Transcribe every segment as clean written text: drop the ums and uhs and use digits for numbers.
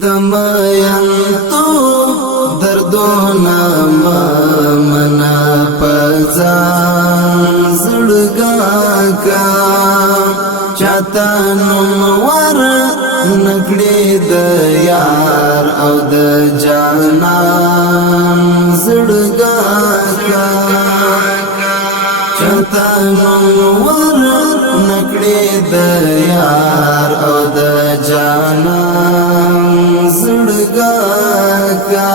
دمین تو دردونا منا پزان زړګا کا چاته نور نکړې د یار او د جانان زړګا کا چاته نور نکړې د یار او د جانان زړګا کا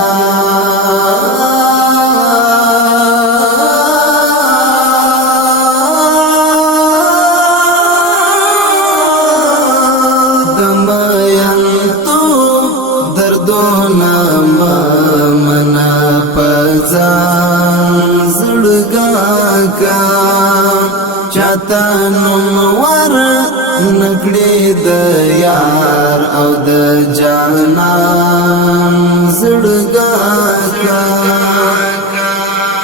چاته نور نکړې د یار او د جانان زړګا کا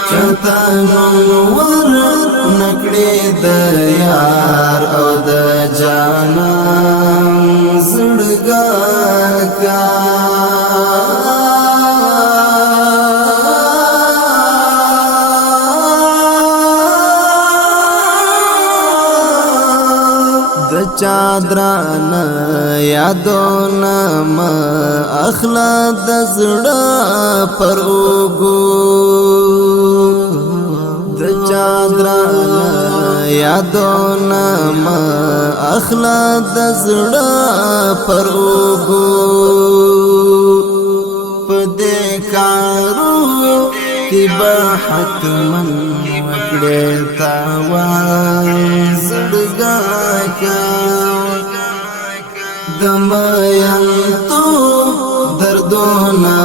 چاته نور نکړې د یار او د جانان زړګا کا چادران یادون ما اخلا د زړه پر اوګو د چادران یادون ما اخلا د زړه پر اوګو پدې کارو کی به حتمن وکړې تاوان زړګا کا دمین تو دردونا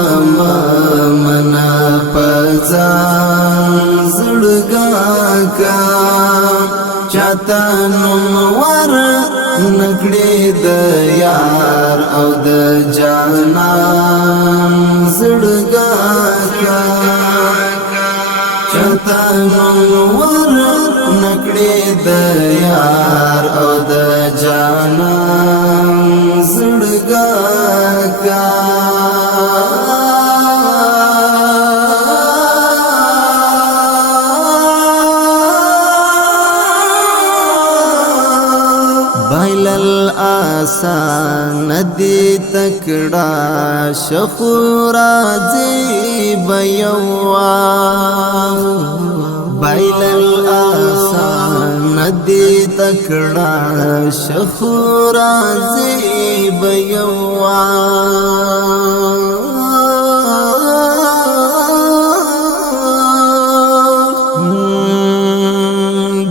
منا پزان زړګا کا چاته نور نکړې د یار او د جانان زړګا کا چاته نور نکړې د یار او د جانان زړګا کا بایل الاسان ندی تکړه شخورا زی بیوا بایل الاسان ندی تکړه شخورا زی بیوا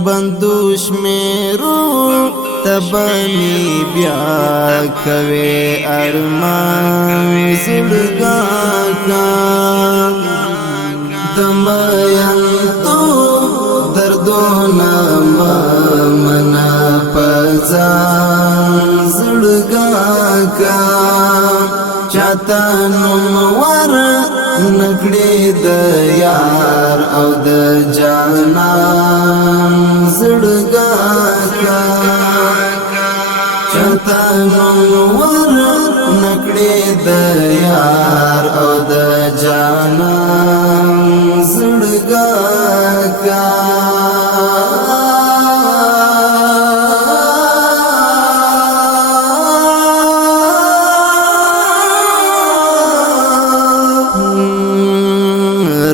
بندوش میرو تبانی بیا کوي ارمان زړګا کا دمین تو دردونا منا پزان زړګا کا چاته نور نکړې د یار او د جانان زړګا کا چاته نور نکړې د یار او د جانان زړګا کا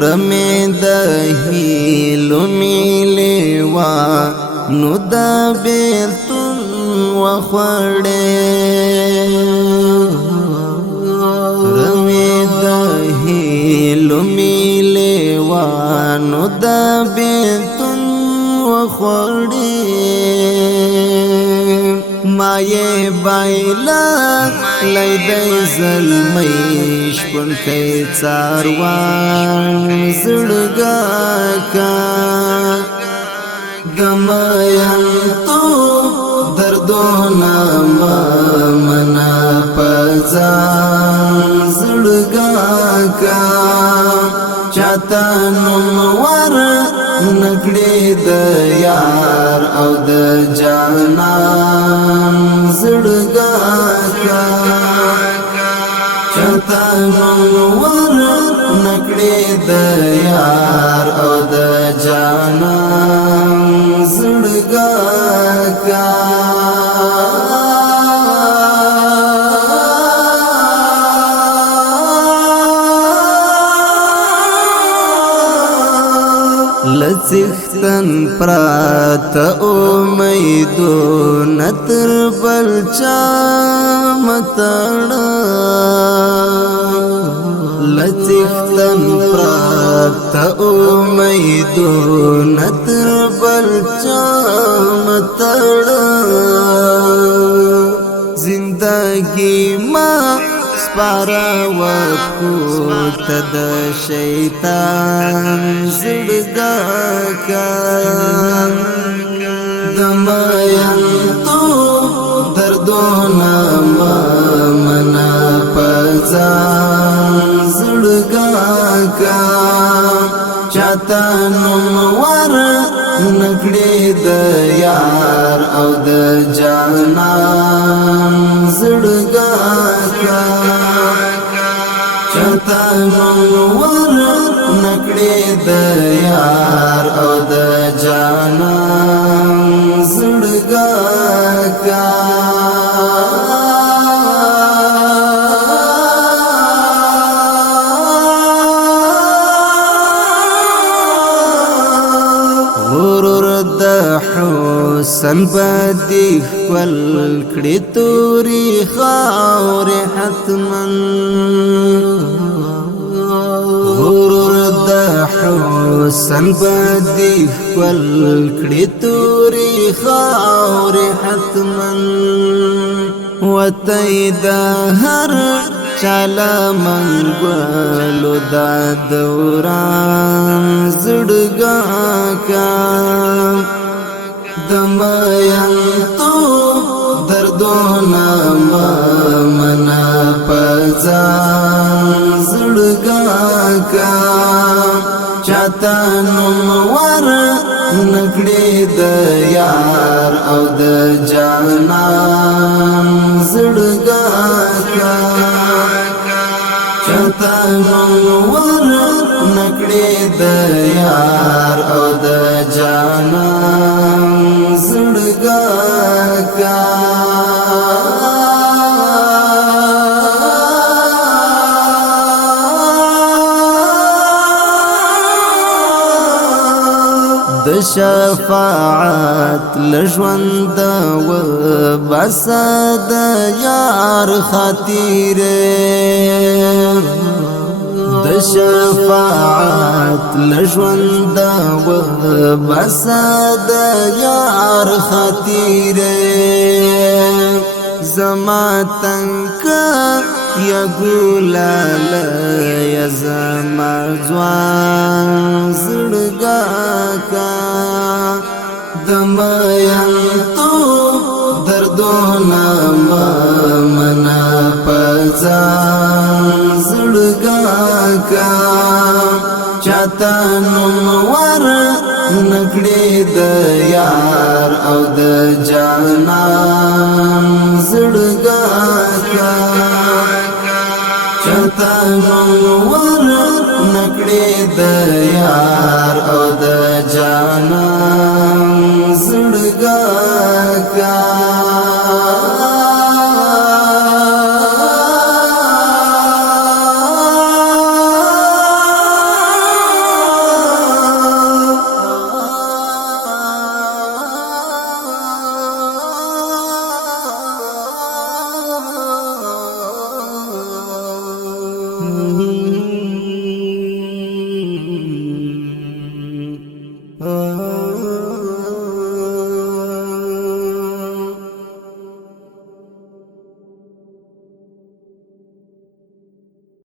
رمې د هیلو میلوا نو د بیلتون وخوړې رمې د هیلو میلوا نو د بیلتون وخوړې مایې بایلا لیدې زلمې شپون کې څاروان زړګا کا دمین تو دردونا منا پزان زړګا کا چاته نور نکړې د یار او د جانان زړګا کا چاته نور نکړې د یار او د جانان زړګا کا لڅختن پرات امیدو نتر بلچا متړه لڅختن پرات امیدو نتر بلچا متړه زندگی ما سپارا وکو تد شیطان زړګا کا دمایان تو دردونه منا پزان زړګا کا چاته نور نکړې د یار او د جانان زړګا کا چاته نور نکړې د یار او د جانان زړګا کا حسن بدی خپل کړي توري خاور حتمن غرور د حسن بدی خپل کړي توري خاور حتمن وتای د هر چاله منګلو د دوران زړګا کا دمایان تو دردونه منا پزان زړګا کا چاته نور نکړې د یار او د جانان زړګا کا چاته نور نکړې د یار او د جانان زړګا کا د شفاعت لژوند و بس د یار خاطره د شفاعت لژوند و بس د یار خاطره زما تنک یا ګلال یا زما ځوان زړګا کا دمایان تو دردونه منا پزان زړګا کا چاته نور نکړې د یار او د جانان زړګا کا چاته نور نکړې د یار او د جانان زړګا کا Mm-hmm.